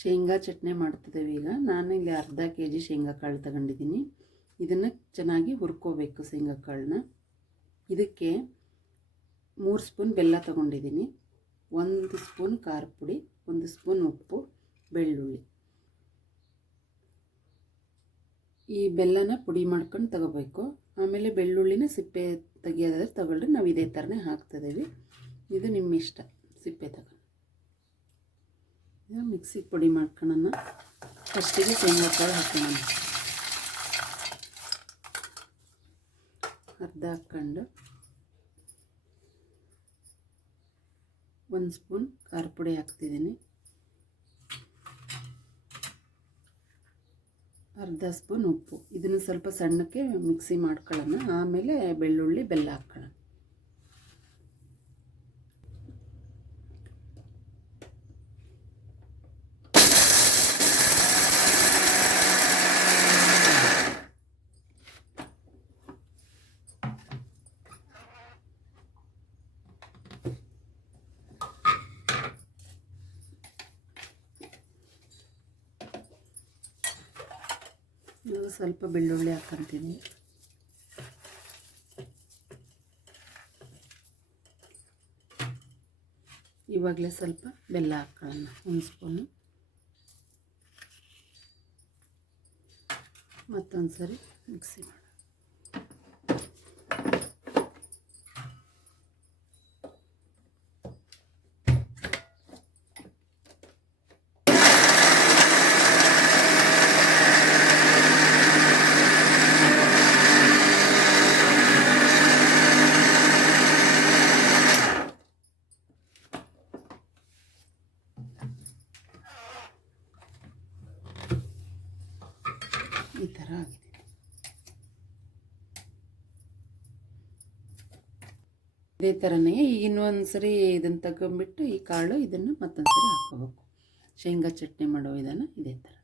ಶೇಂಗಾ ಚಟ್ನಿ ಮಾಡ್ತಿದ್ದೇವೆ ಈಗ. ನಾನು ಇಲ್ಲಿ ಅರ್ಧ kg ಶೇಂಗಾ ಕಾಳು ತಗೊಂಡಿದ್ದೀನಿ. ಇದನ್ನು ಚೆನ್ನಾಗಿ ಹುರ್ಕೋಬೇಕು ಶೇಂಗಾ ಕಾಳನ್ನ. ಇದಕ್ಕೆ 3 ಸ್ಪೂನ್ ಬೆಲ್ಲ ತಗೊಂಡಿದ್ದೀನಿ, 1 ಸ್ಪೂನ್ ಖಾರ ಪುಡಿ, 1 ಸ್ಪೂನ್ ಉಪ್ಪು, ಬೆಳ್ಳುಳ್ಳಿ. ಈ ಬೆಲ್ಲನ ಪುಡಿ ಮಾಡ್ಕೊಂಡು ತಗೋಬೇಕು. ಆಮೇಲೆ ಬೆಳ್ಳುಳ್ಳಿನ ಸಿಪ್ಪೆ ತೆಗಿಯೋದಾದ್ರೆ ತಗೊಳ್ರಿ, ನಾವು ಇದೇ ಥರನೇ ಹಾಕ್ತಿದ್ದೀವಿ. ಇದು ನಿಮ್ಮ ಇಷ್ಟ, ಸಿಪ್ಪೆ ತಗೊಂಡು. ಮಿಕ್ಸಿಗೆ ಪುಡಿ ಮಾಡ್ಕೊಳ್ಳೋಣ. ಫಸ್ಟಿಗೆ ಶೇಂಗಾ ಕಾಳು ಹಾಕೋಣ. ಅರ್ಧ ಹಾಕ್ಕೊಂಡು 1 ಸ್ಪೂನ್ ಖಾರ ಪುಡಿ ಹಾಕ್ತಿದ್ದೀನಿ, ಅರ್ಧ ಸ್ಪೂನ್ ಉಪ್ಪು. ಇದನ್ನು ಸ್ವಲ್ಪ ಸಣ್ಣಕ್ಕೆ ಮಿಕ್ಸಿ ಮಾಡ್ಕೊಳ್ಳೋಣ. ಆಮೇಲೆ ಬೆಳ್ಳುಳ್ಳಿ ಬೆಲ್ಲ ಹಾಕ್ಕೊಳ್ಳೋಣ. ಇವಾಗ ಸ್ವಲ್ಪ ಬೆಳ್ಳುಳ್ಳಿ ಹಾಕ್ಕೊಂತೀನಿ. ಇವಾಗಲೇ ಸ್ವಲ್ಪ ಬೆಲ್ಲ ಹಾಕ್ಕೊಳ್ಳೋಣ, 1 ಸ್ಪೂನು. ಮತ್ತೊಂದು ಸರಿ ಮಿಕ್ಸಿ ಮಾಡೋಣ. ಈ ಥರ ಆಗಿದೆ. ಇದೇ ಥರನೇ ಈಗ ಇನ್ನೊಂದು ಸರಿ ಇದನ್ನು ತಗೊಂಬಿಟ್ಟು ಈ ಕಾಳು ಇದನ್ನು ಮತ್ತೊಂದು ಸರಿ ಹಾಕ್ಕೋಬೇಕು. ಶೇಂಗಾ ಚಟ್ನಿ ಮಾಡೋ ವಿಧಾನ ಇದೇ ಥರ.